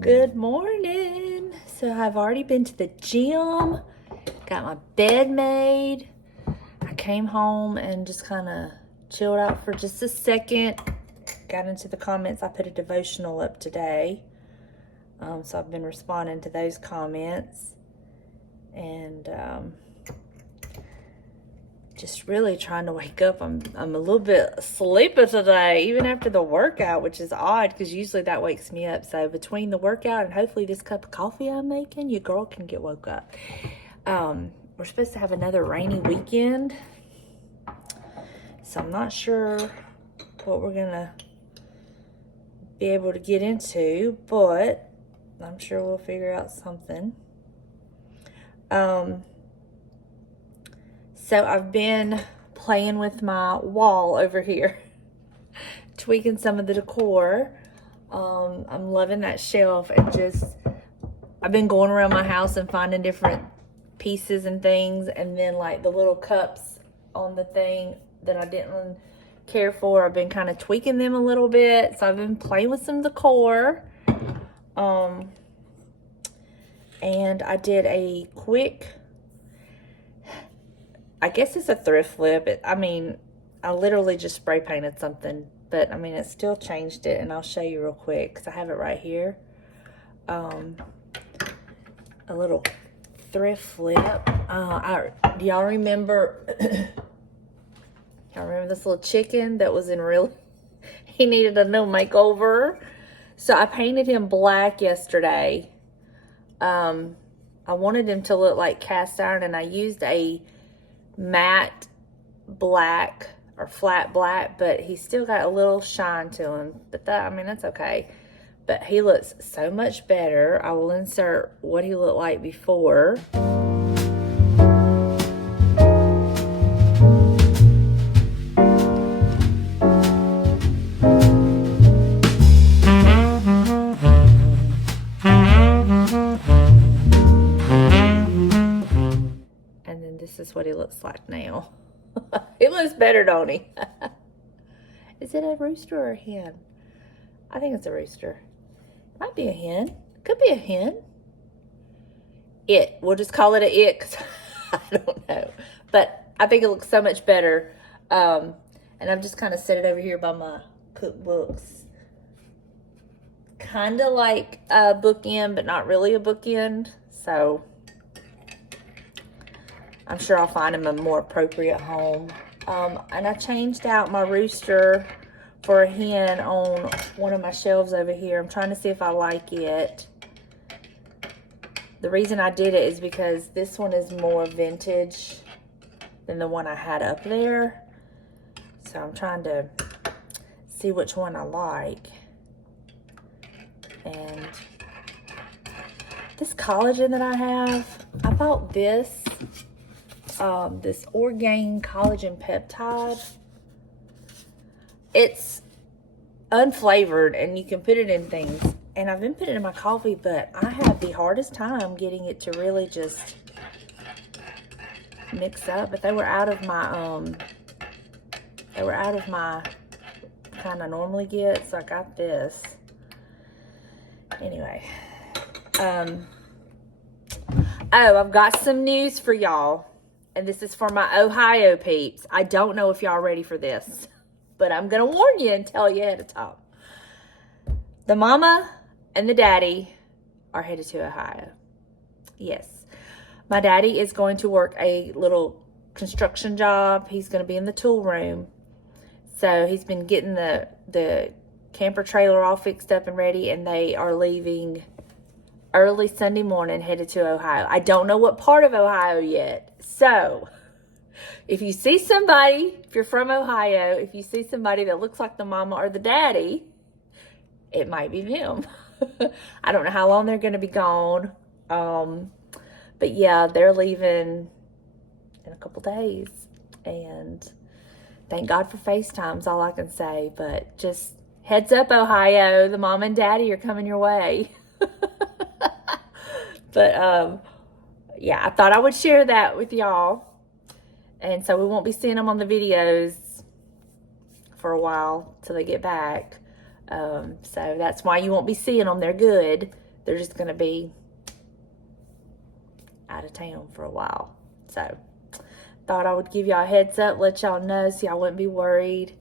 Good morning. So I've already been to the gym, got my bed made. I came home and just kind of chilled out for just a second. Got into the comments. I put a devotional up today. So I've been responding to those comments. And just really trying to wake up. I'm a little bit sleepy today, even after the workout, which is odd because usually that wakes me up. So between the workout and hopefully this cup of coffee I'm making, your girl can get woke up. We're supposed to have another rainy weekend, so I'm not sure what we're gonna be able to get into, but I'm sure we'll figure out something. So I've been playing with my wall over here, tweaking some of the decor. I'm loving that shelf and I've been going around my house and finding different pieces and things, and then like the little cups on the thing that I didn't care for, I've been kind of tweaking them a little bit. So I've been playing with some decor. And I did a quick, I guess it's a thrift flip. I literally just spray painted something, but it still changed it, and I'll show you real quick because I have it right here. A little thrift flip. Do y'all remember? Y'all remember this little chicken that was he needed a new makeover. So I painted him black yesterday. I wanted him to look like cast iron, and I used a matte black or flat black, but he still got a little shine to him. But that's okay. But he looks so much better. I will insert what he looked like before. This is what he looks like now. He looks better, don't he? Is it a rooster or a hen? I think it's a rooster. Might be a hen. Could be a hen. We'll just call it a it because I don't know. But I think it looks so much better. And I've just kind of set it over here by my cookbooks. Kind of like a bookend, but not really a bookend. So I'm sure I'll find him a more appropriate home. And I changed out my rooster for a hen on one of my shelves over here. I'm trying to see if I like it. The reason I did it is because this one is more vintage than the one I had up there. So I'm trying to see which one I like. And this collagen that I have, I bought this. This Orgain collagen peptide. It's unflavored and you can put it in things. And I've been putting it in my coffee, but I have the hardest time getting it to really just mix up. But they were out of my kind of normally get, so I got this. Anyway. I've got some news for y'all. And this is for my Ohio peeps. I don't know if y'all are ready for this, but I'm going to warn you and tell you ahead of time. The mama and the daddy are headed to Ohio. Yes. My daddy is going to work a little construction job. He's going to be in the tool room. So he's been getting the camper trailer all fixed up and ready, and they are leaving early Sunday morning, headed to Ohio. I don't know what part of Ohio yet. So, if you see somebody, if you're from Ohio, if you see somebody that looks like the mama or the daddy, it might be them. I don't know how long they're going to be gone. But yeah, they're leaving in a couple days. And thank God for FaceTime is all I can say. But just heads up, Ohio, the mom and daddy are coming your way. But yeah, I thought I would share that with y'all. And so we won't be seeing them on the videos for a while till they get back. So that's why you won't be seeing them. They're good. they're just going to be out of town for a while. So thought I would give y'all a heads up, let y'all know so y'all wouldn't be worried.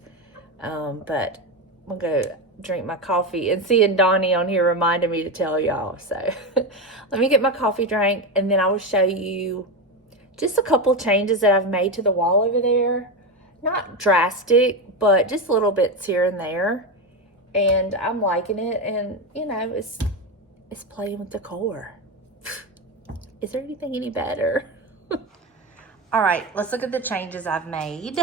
But I'm going to go drink my coffee, and seeing Donnie on here reminded me to tell y'all. So let me get my coffee drank, and then I will show you just a couple changes that I've made to the wall over there. Not drastic, but just little bits here and there. And I'm liking it, and you know, it's playing with decor. Is there anything any better? All right, let's look at the changes I've made.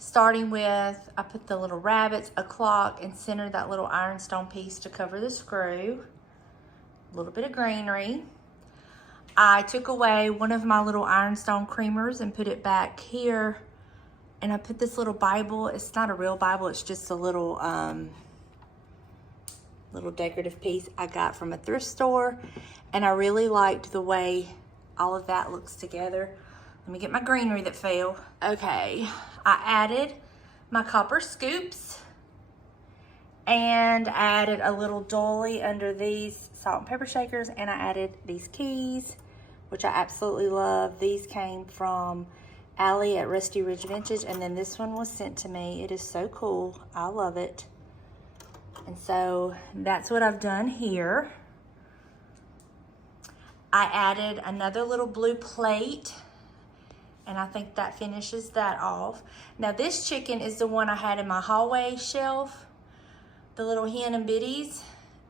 Starting with, I put the little rabbits, a clock, and centered that little ironstone piece to cover the screw. A little bit of greenery. I took away one of my little ironstone creamers and put it back here. And I put this little Bible. It's not a real Bible. It's just a little little decorative piece I got from a thrift store. And I really liked the way all of that looks together. Let me get my greenery that fell. Okay, I added my copper scoops and added a little dolly under these salt and pepper shakers, and I added these keys, which I absolutely love. These came from Allie at Rusty Ridge Vintage, and then this one was sent to me. It is so cool. I love it. And so that's what I've done here. I added another little blue plate, and I think that finishes that off. Now this chicken is the one I had in my hallway shelf, the little hen and biddies,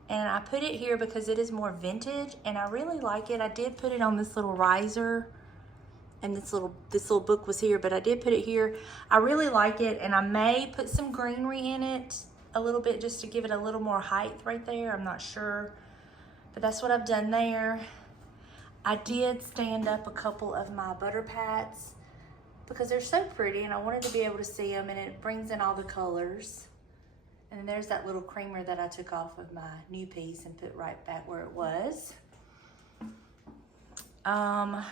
and I put it here because it is more vintage and I really like it. I did put it on this little riser, and this little book was here, but I did put it here. I really like it, and I may put some greenery in it a little bit just to give it a little more height right there. I'm not sure, but that's what I've done there. I did stand up a couple of my butter pats because they're so pretty, and I wanted to be able to see them, and it brings in all the colors. And then there's that little creamer that I took off of my new piece and put right back where it was. And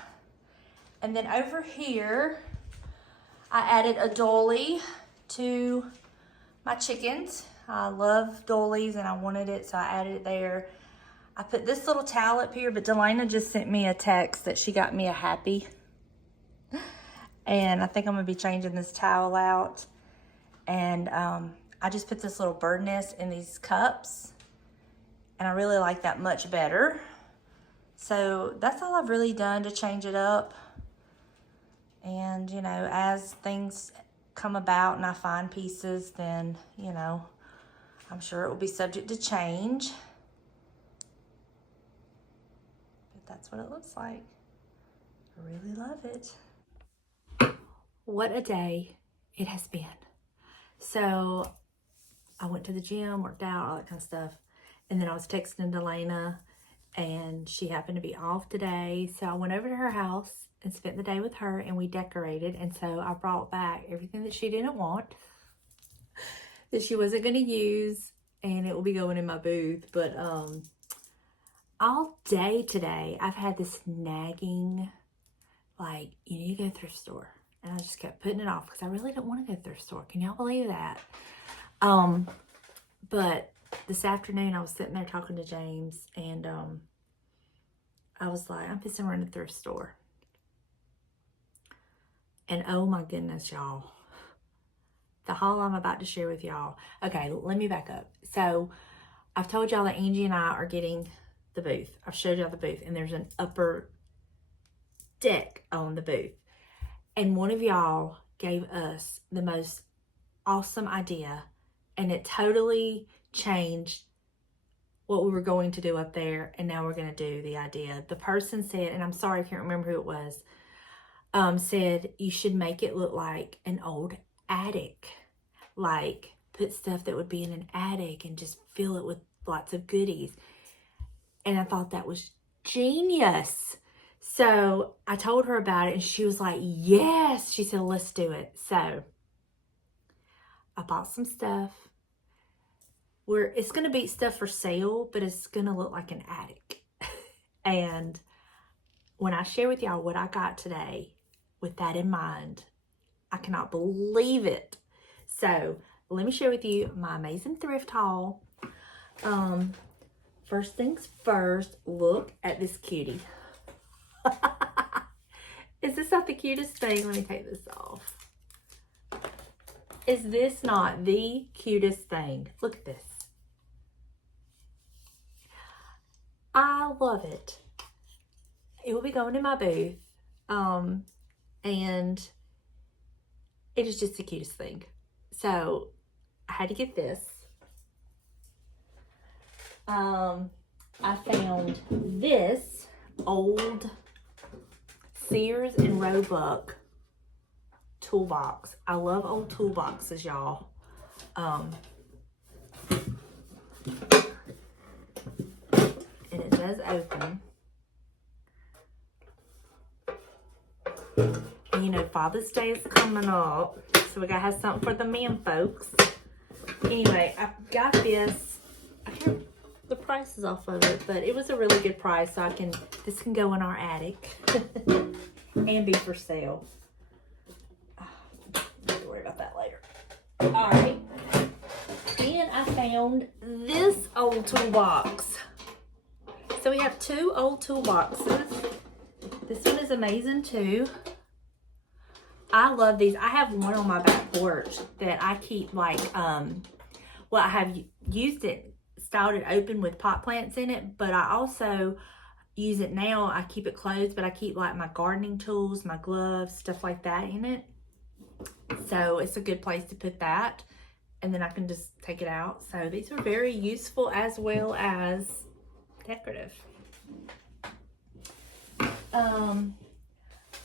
then over here, I added a dolly to my chickens. I love dollies and I wanted it, so I added it there. I put this little towel up here, but Delana just sent me a text that she got me a happy. And I think I'm gonna be changing this towel out. And I just put this little bird nest in these cups, and I really like that much better. So that's all I've really done to change it up. And you know, as things come about and I find pieces, then you know, I'm sure it will be subject to change. But that's what it looks like. I really love it. What a day it has been. So I went to the gym, worked out, all that kind of stuff. And then I was texting Delana, and she happened to be off today. So I went over to her house and spent the day with her, and we decorated. And so I brought back everything that she didn't want, that she wasn't going to use, and it will be going in my booth. But all day today, I've had this nagging, like, you need to go to the thrift store. And I just kept putting it off because I really don't want to go to the thrift store. Can y'all believe that? But this afternoon I was sitting there talking to James, and I was like, I'm fixing to run to the thrift store. And oh my goodness, y'all, the haul I'm about to share with y'all. Okay, let me back up. So I've told y'all that Angie and I are getting the booth. I've showed y'all the booth, and there's an upper deck on the booth. And one of y'all gave us the most awesome idea, and it totally changed what we were going to do up there, and now we're going to do the idea. The person said, and I'm sorry, I can't remember who it was, said you should make it look like an old attic. Like, put stuff that would be in an attic and just fill it with lots of goodies. And I thought that was genius. So I told her about it, and she was like, yes. She said, let's do it. So I bought some stuff. It's going to be stuff for sale, but it's going to look like an attic. And when I share with y'all what I got today with that in mind, I cannot believe it. So let me share with you my amazing thrift haul. First things first, look at this cutie. Is this not the cutest thing? Let me take this off. Is this not the cutest thing? Look at this. I love it. It will be going in my booth. And it is just the cutest thing. So I had to get this. I found this old Sears and Roebuck toolbox. I love old toolboxes, y'all. And it does open. And you know, Father's Day is coming up, so we gotta have something for the men folks. Anyway, I got this. I can't, the price is off of it, but it was a really good price, so this can go in our attic and be for sale. Don't have to worry about that later. All right. Then I found this old toolbox. So we have two old toolboxes. This one is amazing too. I love these. I have one on my back porch that I keep like, well, I have used it, styled it open with pot plants in it, but I also use it now. I keep it closed, but I keep like my gardening tools, my gloves, stuff like that in it. So it's a good place to put that. And then I can just take it out. So these are very useful as well as decorative.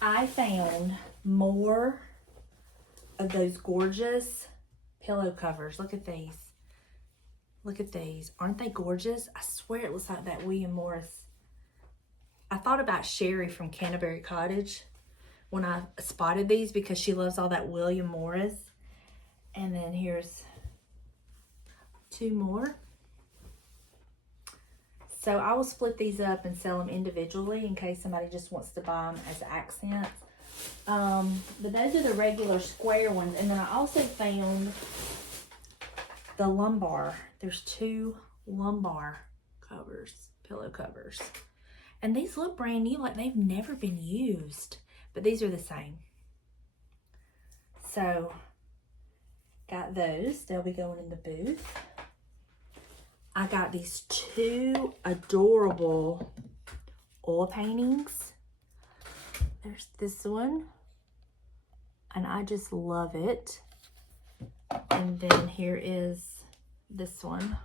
I found more of those gorgeous pillow covers. Look at these. Look at these. Aren't they gorgeous? I swear it looks like that William Morris. I thought about Sherry from Canterbury Cottage when I spotted these because she loves all that William Morris. And then here's two more. So I will split these up and sell them individually in case somebody just wants to buy them as accents. But those are the regular square ones. And then I also found the lumbar. There's two lumbar covers, pillow covers. And these look brand new, like they've never been used. But these are the same. So, got those. They'll be going in the booth. I got these two adorable oil paintings. There's this one. And I just love it. And then here is this one.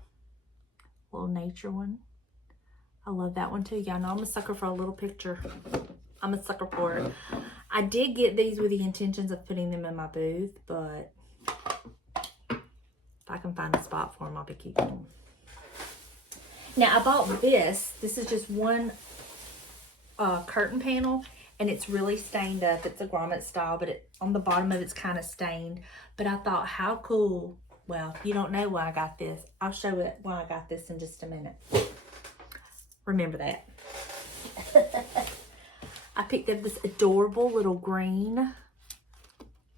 Little nature one. I love that one too. Y'all know I'm a sucker for a little picture. I'm a sucker for it. I did get these with the intentions of putting them in my booth, but if I can find a spot for them, I'll be keeping them. Now, I bought this. This is just one curtain panel, and it's really stained up. It's a grommet style, but on the bottom of it's kind of stained. But I thought, how cool. Well, you don't know why I got this. I'll show it why I got this in just a minute. Remember that. I picked up this adorable little green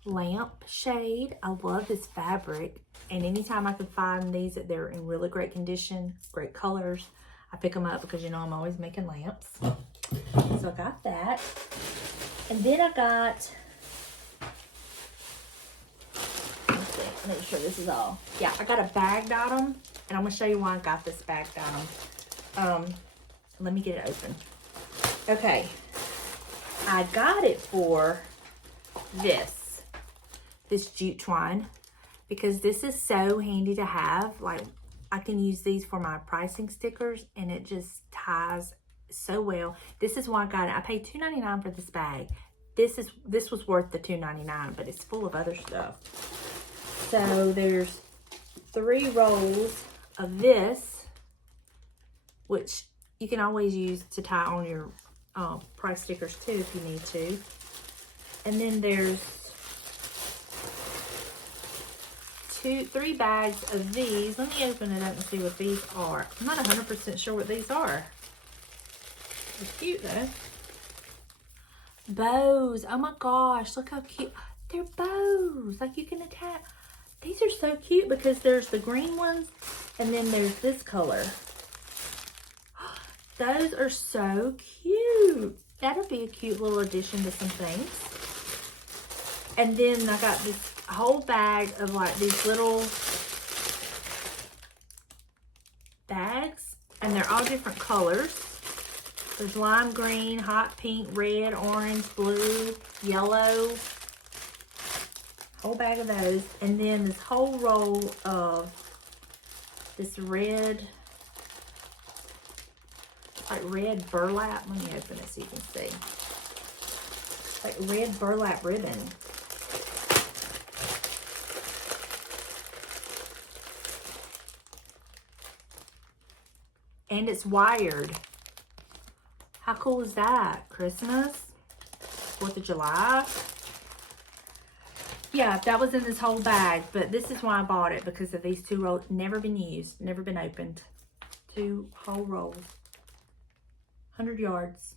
lamp shade. I love this fabric. And anytime I can find these that they're in really great condition, great colors, I pick them up because, you know, I'm always making lamps. So I got that. And then I got, let's see, make sure this is all. Yeah, I got a bagged item. And I'm going to show you why I got this bagged item. Let me get it open. Okay. I got it for this jute twine because this is so handy to have. Like, I can use these for my pricing stickers and it just ties so well. This is why I got it. I paid $2.99 for this bag. This was worth the $2.99, but it's full of other stuff. So there's 3 rolls of this, which you can always use to tie on your price stickers too if you need to. And then there's 3 bags of these. Let me open it up and see what these are. I'm not 100% sure what these are. They're cute though. Bows. Oh my gosh, look how cute. They're bows. Like you can attach. These are so cute because there's the green ones and then there's this color. Those are so cute. That'll be a cute little addition to some things. And then I got this whole bag of like these little bags, and they're all different colors. There's lime green, hot pink, red, orange, blue, yellow. Whole bag of those. And then this whole roll of this red, like red burlap. Let me open it so you can see. Like red burlap ribbon. And it's wired. How cool is that? Christmas? 4th of July? Yeah, that was in this whole bag, but this is why I bought it, because of these 2 rolls. Never been used, never been opened. 2 whole rolls. 100 yards.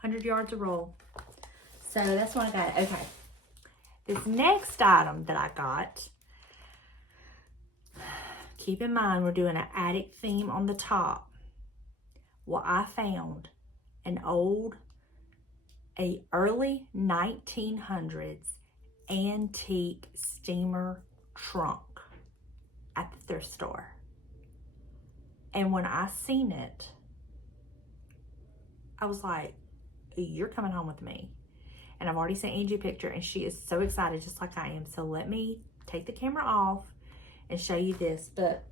100 yards a roll. So that's what I got. Okay. This next item that I got, keep in mind we're doing an attic theme on the top. Well, I found an early 1900s antique steamer trunk at the thrift store. And when I seen it, I was like, you're coming home with me. And I've already sent Angie a picture and she is so excited, just like I am. So let me take the camera off and show you this. But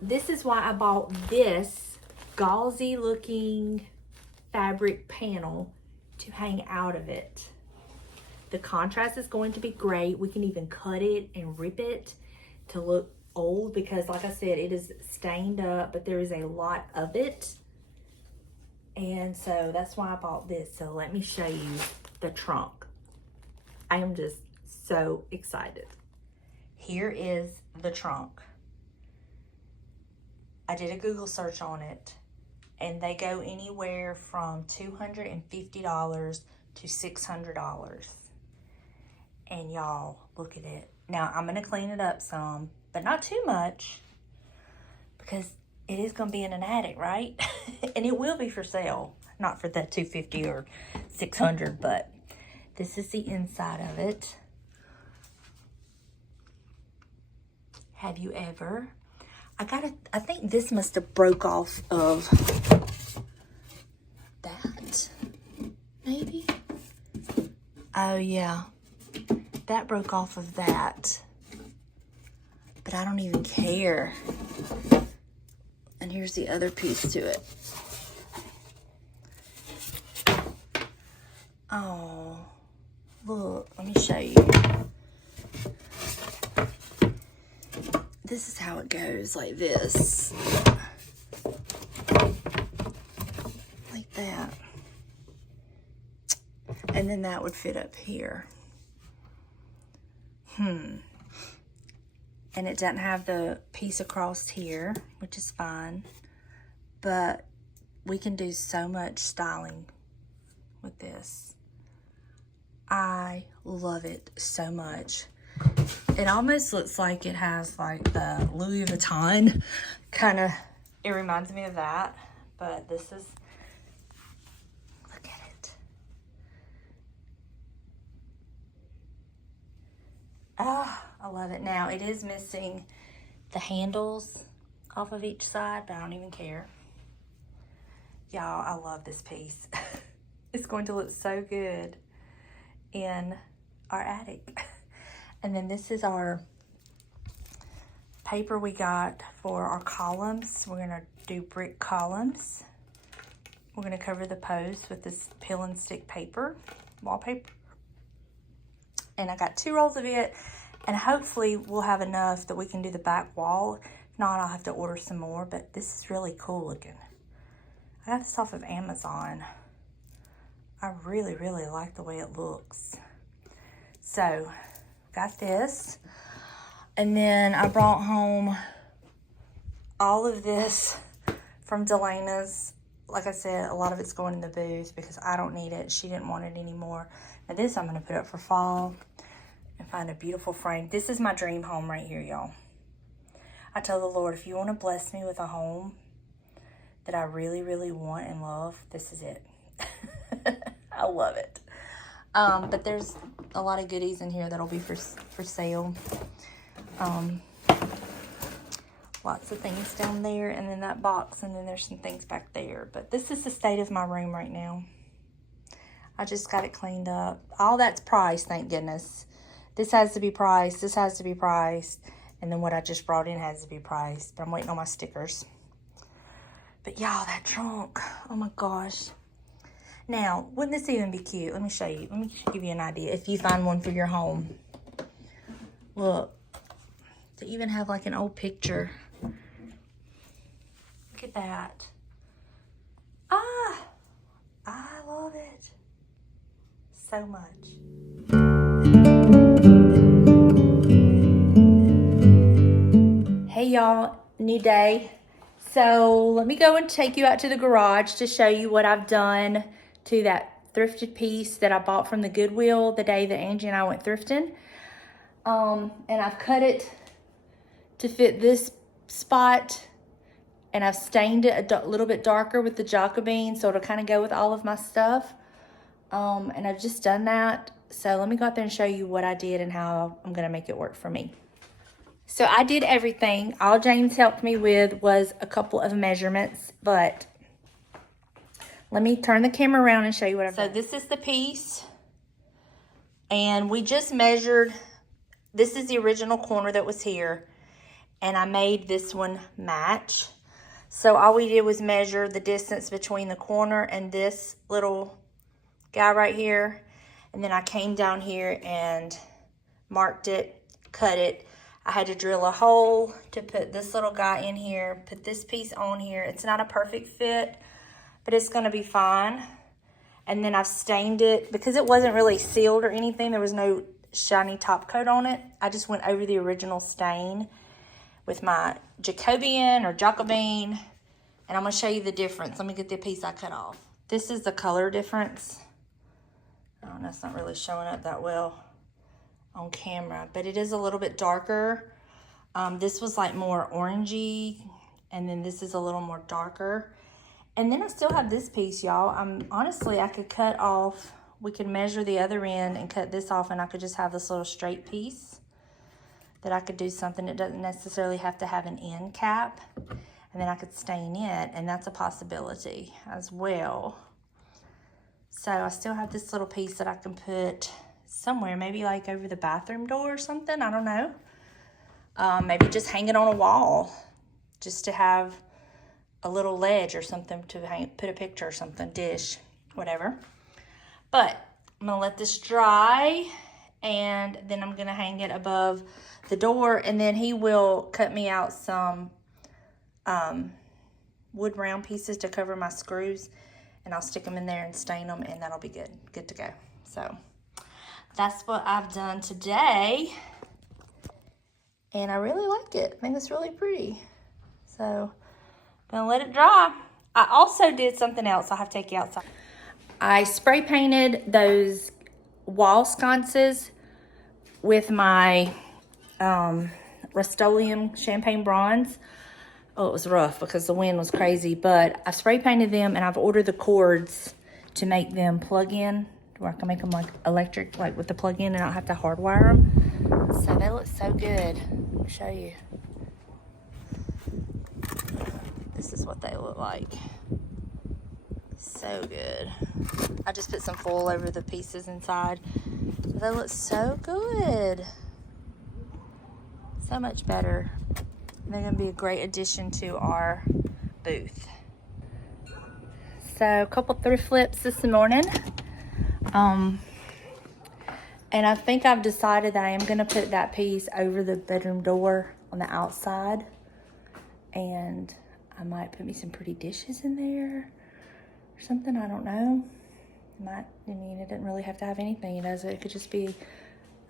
this is why I bought this gauzy looking fabric panel to hang out of it. The contrast is going to be great. We can even cut it and rip it to look old because, like I said, it is stained up, but there is a lot of it. And so that's why I bought this. So let me show you the trunk. I am just so excited. Here is the trunk. I did a Google search on it, and they go anywhere from $250 to $600. And y'all, look at it. Now, I'm gonna clean it up some, but not too much, because it is gonna be in an attic, right? And it will be for sale. Not for the $250 or $600, but this is the inside of it. Have you ever? I think this must have broke off of that, maybe? Oh yeah, that broke off of that, but I don't even care. And here's the other piece to it. Oh, look, let me show you. This is how it goes, like this. Like that. And then that would fit up here. And it doesn't have the piece across here, which is fine. But we can do so much styling with this. I love it so much. It almost looks like it has like the Louis Vuitton kind of, it reminds me of that. But this is, look at it. Oh, I love it. Now, it is missing the handles off of each side, but I don't even care. Y'all, I love this piece. It's going to look so good in our attic. And then this is our paper we got for our columns. We're gonna do brick columns. We're gonna cover the posts with this peel and stick paper, wallpaper. And I got 2 rolls of it, and hopefully we'll have enough that we can do the back wall. If not, I'll have to order some more, but this is really cool looking. I got this off of Amazon. I really, really like the way it looks. So, got this. And then I brought home all of this from Delana's. Like I said, a lot of it's going in the booth because I don't need it. She didn't want it anymore. Now this I'm going to put up for fall. and find a beautiful frame. This is my dream home right here, y'all. I tell the Lord, if you want to bless me with a home that I really, really want and love, this is it. I love it. But there's a lot of goodies in here that'll be for sale. Lots of things down there, and then that box, and then there's some things back there. But this is the state of my room right now. I just got it cleaned up. All that's priced, thank goodness. This has to be priced. This has to be priced. And then what I just brought in has to be priced. But I'm waiting on my stickers. But y'all, that trunk. Oh my gosh. Now, wouldn't this even be cute? Let me show you. Let me give you an idea. If you find one for your home. Look. To even have like an old picture. Look at that. Ah! I love it. So much. Hey y'all, new day. So let me go and take you out to the garage to show you what I've done to that thrifted piece that I bought from the Goodwill the day that Angie and I went thrifting. And I've cut it to fit this spot, and I've stained it a little bit darker with the Jacobine so it'll kind of go with all of my stuff. And I've just done that. So let me go out there and show you what I did and how I'm gonna make it work for me. So I did everything. All James helped me with was a couple of measurements, but let me turn the camera around and show you what I've done. So this is the piece, and we just measured. This is the original corner that was here, and I made this one match. So all we did was measure the distance between the corner and this little guy right here, and then I came down here and marked it, cut it. I had to drill a hole to put this little guy in here, put this piece on here. It's not a perfect fit, but it's gonna be fine. And then I've stained it because it wasn't really sealed or anything. There was no shiny top coat on it. I just went over the original stain with my Jacobine, and I'm gonna show you the difference. Let me get the piece I cut off. This is the color difference. Oh, that's not really showing up that well on camera, but it is a little bit darker. This was like more orangey, and then this is a little more darker. And then I still have this piece, y'all. Honestly, I could cut off, we could measure the other end and cut this off, and I could just have this little straight piece that I could do something. That doesn't necessarily have to have an end cap, and then I could stain it, and that's a possibility as well. So I still have this little piece that I can put somewhere, maybe like over the bathroom door or something, I don't know. Maybe just hang it on a wall, just to have a little ledge or something to put a picture or something, dish, whatever. But I'm gonna let this dry, and then I'm gonna hang it above the door, and then he will cut me out some wood round pieces to cover my screws, and I'll stick them in there and stain them, and that'll be good to go. So that's what I've done today, and I really like it. I think it's really pretty. So I'm gonna let it dry. I also did something else. I'll have to take you outside. I spray painted those wall sconces with my Rust-Oleum champagne bronze. Oh, it was rough because the wind was crazy, but I spray painted them, and I've ordered the cords to make them plug in, where I can make them like electric, like with the plug in, and I don't have to hardwire them. So they look so good. Let me show you. This is what they look like. So good. I just put some foil over the pieces inside. They look so good. So much better. They're gonna be a great addition to our booth. So a couple thrift flips this morning. And I think I've decided that I am gonna put that piece over the bedroom door on the outside. And I might put me some pretty dishes in there or something, I don't know. It doesn't really have to have anything, does it? It could just be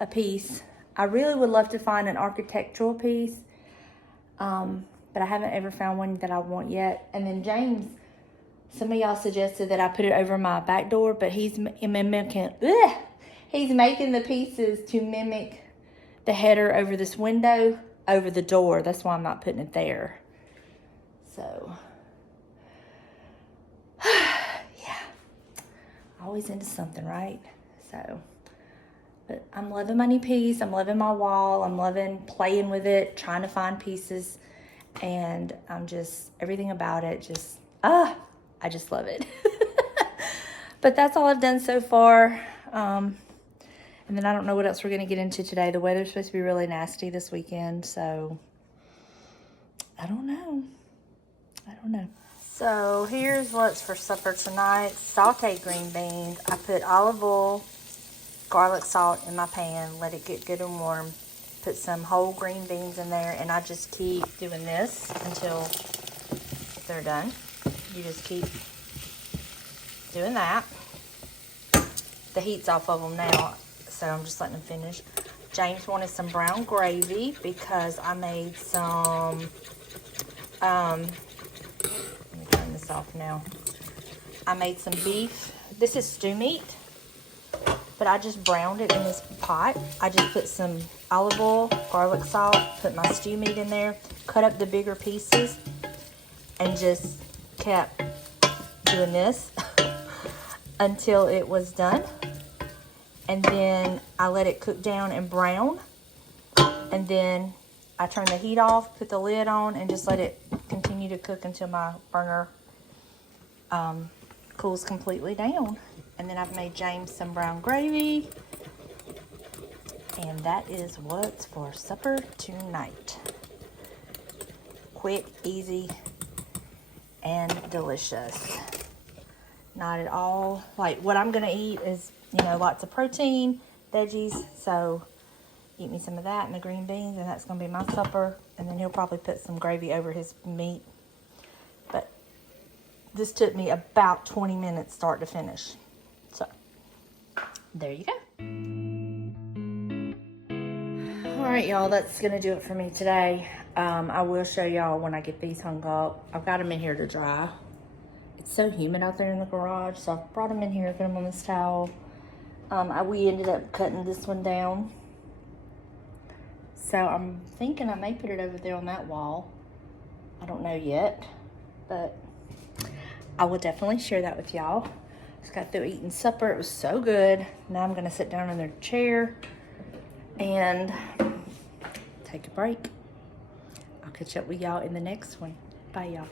a piece. I really would love to find an architectural piece, but I haven't ever found one that I want yet. And then James, some of y'all suggested that I put it over my back door, but he's mimicking He's making the pieces to mimic the header over this window, over the door. That's why I'm not putting it there. So, yeah. Always into something, right? So, but I'm loving my new piece. I'm loving my wall. I'm loving playing with it, trying to find pieces. And I'm just, everything about it just, I just love it. But that's all I've done so far. And then I don't know what else we're going to get into today. The weather's supposed to be really nasty this weekend, so I don't know. So here's what's for supper tonight. Sauteed green beans. I put olive oil, garlic salt in my pan, let it get good and warm. Put some whole green beans in there, and I just keep doing this until they're done. You just keep doing that. The heat's off of them now, so I'm just letting them finish. James wanted some brown gravy because I made some, let me turn this off now. I made some beef. This is stew meat, but I just browned it in this pot. I just put some olive oil, garlic salt, put my stew meat in there, cut up the bigger pieces, and just kept doing this until it was done. And then I let it cook down and brown. And then I turned the heat off, put the lid on, and just let it continue to cook until my burner cools completely down. And then I've made James some brown gravy. And that is what's for supper tonight. Quick, easy, and delicious. Not at all, like what I'm gonna eat is, you know, lots of protein, veggies, so eat me some of that and the green beans, and that's gonna be my supper. And then he'll probably put some gravy over his meat. But this took me about 20 minutes start to finish. So, there you go. All right, y'all, that's gonna do it for me today. I will show y'all when I get these hung up. I've got them in here to dry. It's so humid out there in the garage, so I've brought them in here, put them on this towel. We ended up cutting this one down. So I'm thinking I may put it over there on that wall. I don't know yet, but I will definitely share that with y'all. Just got through eating supper. It was so good. Now I'm gonna sit down in their chair and take a break. I'll catch up with y'all in the next one. Bye, y'all.